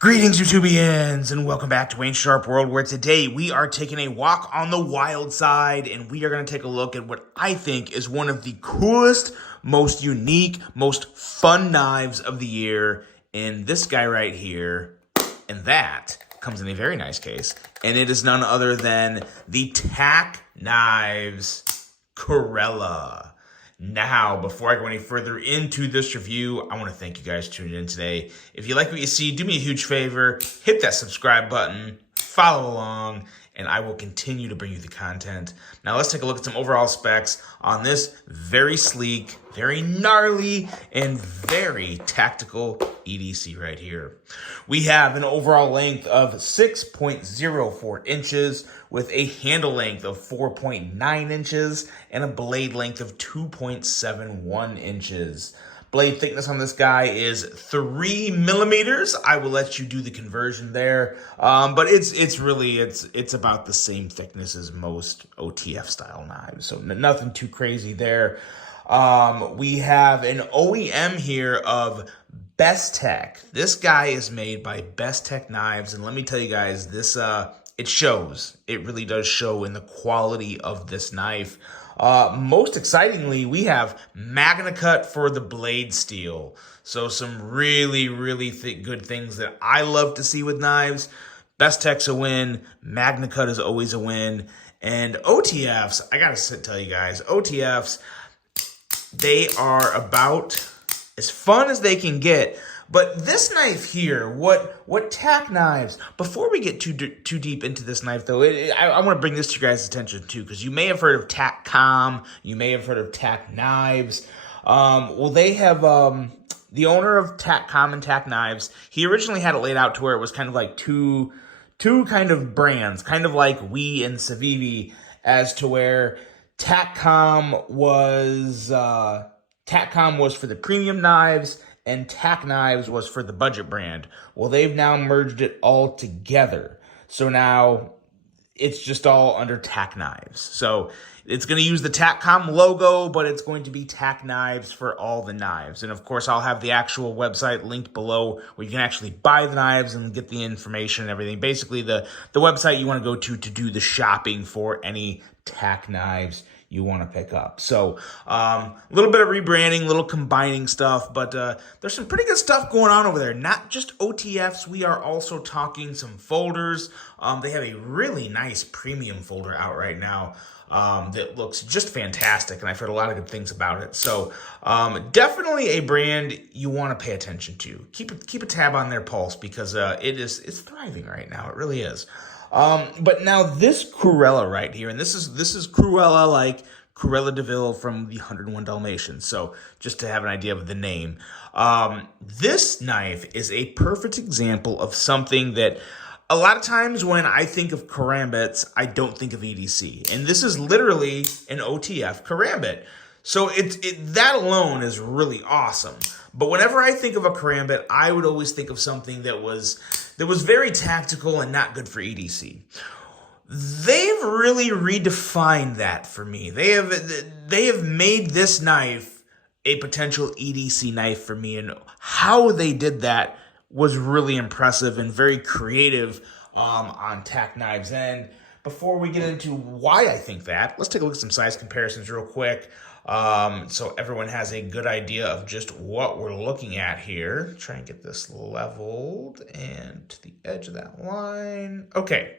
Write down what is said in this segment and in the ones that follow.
Greetings, YouTubians, and welcome back to Wayne Sharp World, where today we are taking a walk on the wild side, and we are going to take a look at what I think is one of the coolest, most unique, most fun knives of the year, and this guy right here, and that comes in a very nice case, and it is none other than the Tac Knives Corella. Now, before I go any further into this review, I want to thank you guys for tuning in today. If you like what you see, do me a huge favor, hit that subscribe button, follow along, and I will continue to bring you the content. Now, let's take a look at some overall specs on this very sleek, very gnarly, and very tactical EDC right here. We have an overall length of 6.04 inches with a handle length of 4.9 inches and a blade length of 2.71 inches. Blade thickness on this guy is 3 millimeters. I will let you do the conversion there, but it's about the same thickness as most OTF style knives, so nothing too crazy there. We have an OEM here of Best Tech. This guy is made by Best Tech Knives, and let me tell you guys, this it shows. It really does show in the quality of this knife. Most excitingly, we have Magna Cut for the blade steel. So some really good things that I love to see with knives. Best Tech's a win. Magna Cut is always a win. And OTFs, I gotta tell you guys, OTFs, they are about as fun as they can get. But this knife here, what Tac Knives, before we get too deep into this knife, though, I want to bring this to your guys' attention, too, because you may have heard of TacCom, you may have heard of Tac Knives. Well, they have, the owner of TacCom and Tac Knives, he originally had it laid out to where it was kind of like two kind of brands, kind of like We and Civivi, as to where TacCom was for the premium knives, and Tac Knives was for the budget brand. Well, they've now merged it all together. So now it's just all under Tac Knives. So it's going to use the TacCom logo, but it's going to be Tac Knives for all the knives. And of course, I'll have the actual website linked below where you can actually buy the knives and get the information and everything. Basically, the website you want to go to do the shopping for any Tac Knives you want to pick up. So a little bit of rebranding, a little combining stuff, but there's some pretty good stuff going on over there. Not just OTFs, we are also talking some folders. They have a really nice premium folder out right now that looks just fantastic, and I've heard a lot of good things about it. So definitely a brand you want to pay attention to. Keep a tab on their pulse, because it's thriving right now. It really is. But now this Corella right here, and this is Corella like Cruella de Vil from the 101 Dalmatians. So just to have an idea of the name, this knife is a perfect example of something that a lot of times when I think of karambits, I don't think of EDC, and this is literally an OTF karambit. So that alone is really awesome. But whenever I think of a karambit, I would always think of something that was very tactical and not good for EDC. They've really redefined that for me. They have made this knife a potential EDC knife for me, and how they did that was really impressive and very creative on Tac Knives. And before we get into why I think that, let's take a look at some size comparisons real quick. So everyone has a good idea of just what we're looking at here. Try and get this leveled and to the edge of that line. Okay,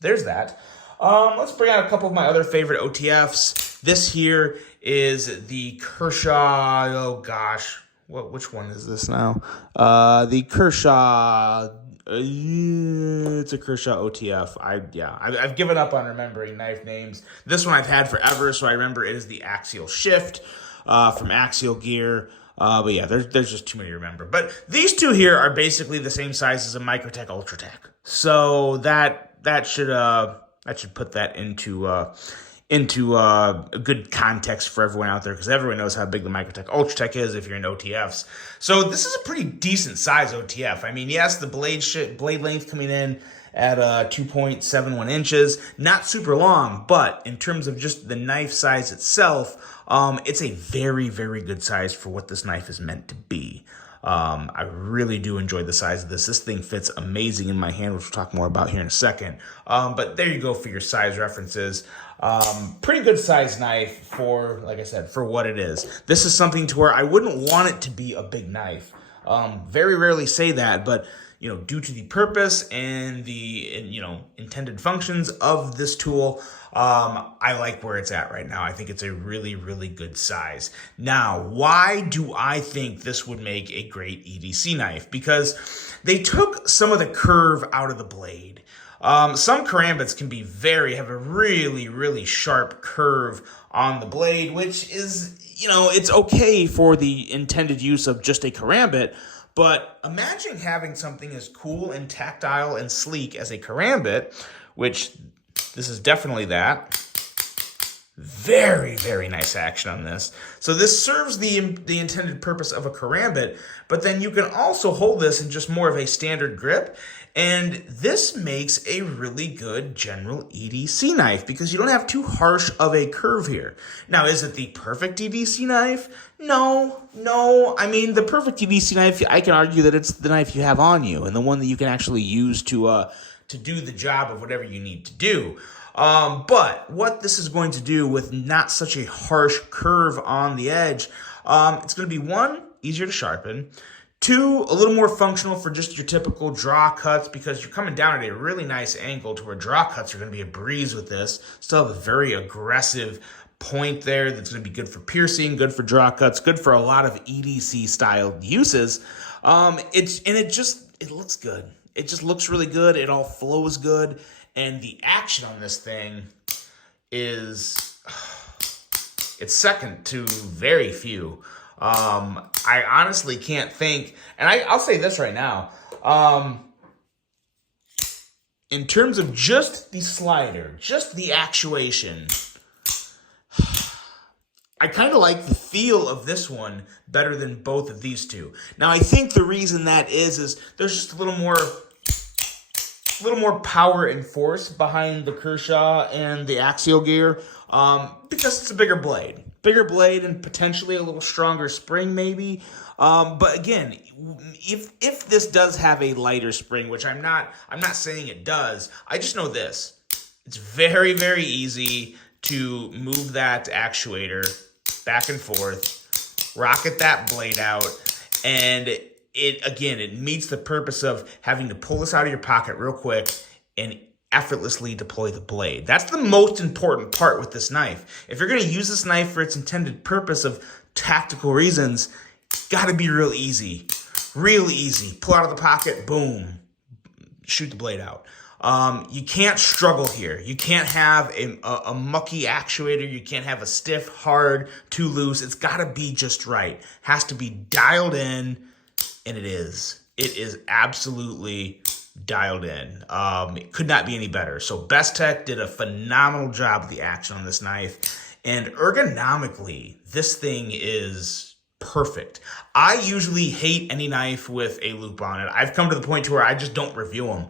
there's that. Let's bring out a couple of my other favorite OTFs. This here is the Kershaw, oh gosh, which one is this now? The Kershaw, it's a Kershaw OTF. I've given up on remembering knife names. This one I've had forever, so I remember it is the Axial Shift from Axial Gear. But yeah, there's just too many to remember. But these two here are basically the same size as a Microtech Ultratech. So that should put that into a good context for everyone out there, because everyone knows how big the Microtech Ultratech is if you're in OTFs. So this is a pretty decent size OTF. I mean, yes, the blade length coming in at 2.71 inches, not super long, but in terms of just the knife size itself, it's a very good size for what this knife is meant to be. I really do enjoy the size of this. This thing fits amazing in my hand, which we'll talk more about here in a second. But there you go for your size references. Pretty good size knife for, like I said, for what it is. This is something to where I wouldn't want it to be a big knife. Very rarely say that, but due to the purpose and the intended functions of this tool, I like where it's at right now. I think it's a really, really good size. Now, why do I think this would make a great EDC knife? Because they took some of the curve out of the blade. Some karambits can be have a really, really sharp curve on the blade, which is, it's okay for the intended use of just a karambit. But imagine having something as cool and tactile and sleek as a karambit, which this is definitely that. Very, very nice action on this. So this serves the intended purpose of a karambit, but then you can also hold this in just more of a standard grip. And this makes a really good general EDC knife because you don't have too harsh of a curve here. Now, is it the perfect EDC knife? No. I mean, the perfect EDC knife, I can argue that it's the knife you have on you and the one that you can actually use to do the job of whatever you need to do. But what this is going to do with not such a harsh curve on the edge, it's going to be 1, easier to sharpen. 2, a little more functional for just your typical draw cuts because you're coming down at a really nice angle to where draw cuts are going to be a breeze with this. Still have a very aggressive point there that's going to be good for piercing, good for draw cuts, good for a lot of EDC styled uses. It looks good. It just looks really good. It all flows good. And the action on this thing it's second to very few. I honestly can't think, and I'll say this right now, in terms of just the slider, just the actuation, I kind of like the feel of this one better than both of these two. Now, I think the reason that is there's just a little more power and force behind the Kershaw and the axial gear, because it's a bigger blade and potentially a little stronger spring maybe. But again, if this does have a lighter spring, which I'm not saying it does, I just know this. It's very, very easy to move that actuator back and forth, rocket that blade out, and it meets the purpose of having to pull this out of your pocket real quick and effortlessly deploy the blade. That's the most important part with this knife. If you're going to use this knife for its intended purpose of tactical reasons, got to be real easy. Real easy. Pull out of the pocket, boom, shoot the blade out. You can't struggle here. You can't have a mucky actuator. You can't have a stiff, hard, too loose. It's got to be just right. Has to be dialed in, and it is. It is absolutely dialed in. It could not be any better. So Best Tech did a phenomenal job with the action on this knife. And ergonomically, this thing is perfect. I usually hate any knife with a loop on it. I've come to the point to where I just don't review them.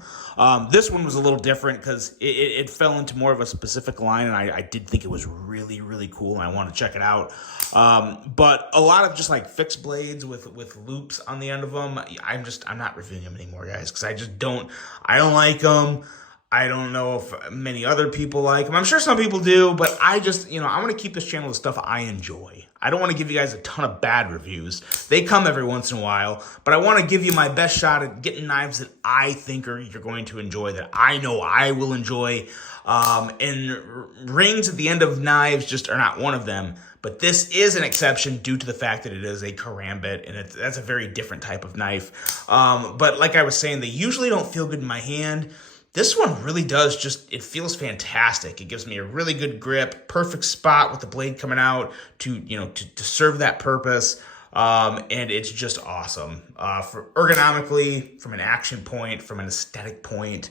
This one was a little different because it fell into more of a specific line, and I did think it was really, really cool, and I want to check it out. But a lot of just like fixed blades with loops on the end of them, I'm not reviewing them anymore, guys, because I don't like them. I don't know if many other people like them. I'm sure some people do, but I want to keep this channel with stuff I enjoy. I don't want to give you guys a ton of bad reviews. They come every once in a while, but I want to give you my best shot at getting knives that I think you're going to enjoy, that I know I will enjoy. And rings at the end of knives just are not one of them. But this is an exception due to the fact that it is a karambit, and that's a very different type of knife. But like I was saying, they usually don't feel good in my hand. This one really does it feels fantastic. It gives me a really good grip, perfect spot with the blade coming out to serve that purpose. And it's just awesome. For ergonomically, from an action point, from an aesthetic point,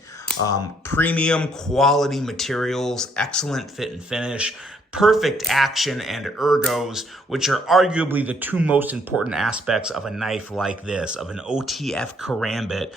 premium quality materials, excellent fit and finish, perfect action and ergos, which are arguably the two most important aspects of a knife like this, of an OTF karambit.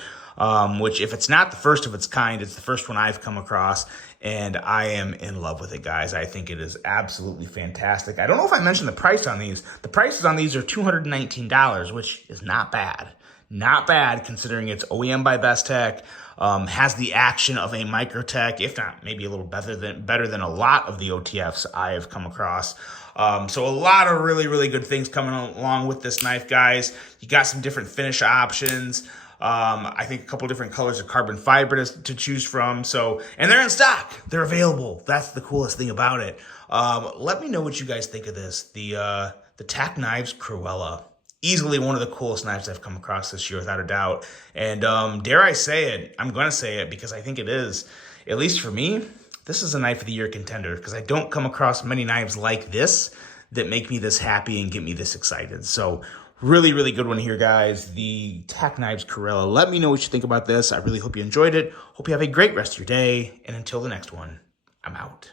which if it's not the first of its kind, it's the first one I've come across, and I am in love with it, guys. I think it is absolutely fantastic. I don't know if I mentioned the price on these. The prices on these are $219, which is not bad. Not bad considering it's OEM by Best Tech, has the action of a Microtech, if not maybe a little better than a lot of the OTFs I have come across. So a lot of really, really good things coming along with this knife, guys. You got some different finish options. I think a couple different colors of carbon fiber to choose from. So, and they're in stock. They're available. That's the coolest thing about it. Let me know what you guys think of this. The Tac Knives Cruella. Easily one of the coolest knives I've come across this year, without a doubt. And dare I say it, I'm going to say it because I think it is, at least for me, this is a knife of the year contender because I don't come across many knives like this that make me this happy and get me this excited. So really, really good one here, guys. The Tac Knives Cruella. Let me know what you think about this. I really hope you enjoyed it. Hope you have a great rest of your day. And until the next one, I'm out.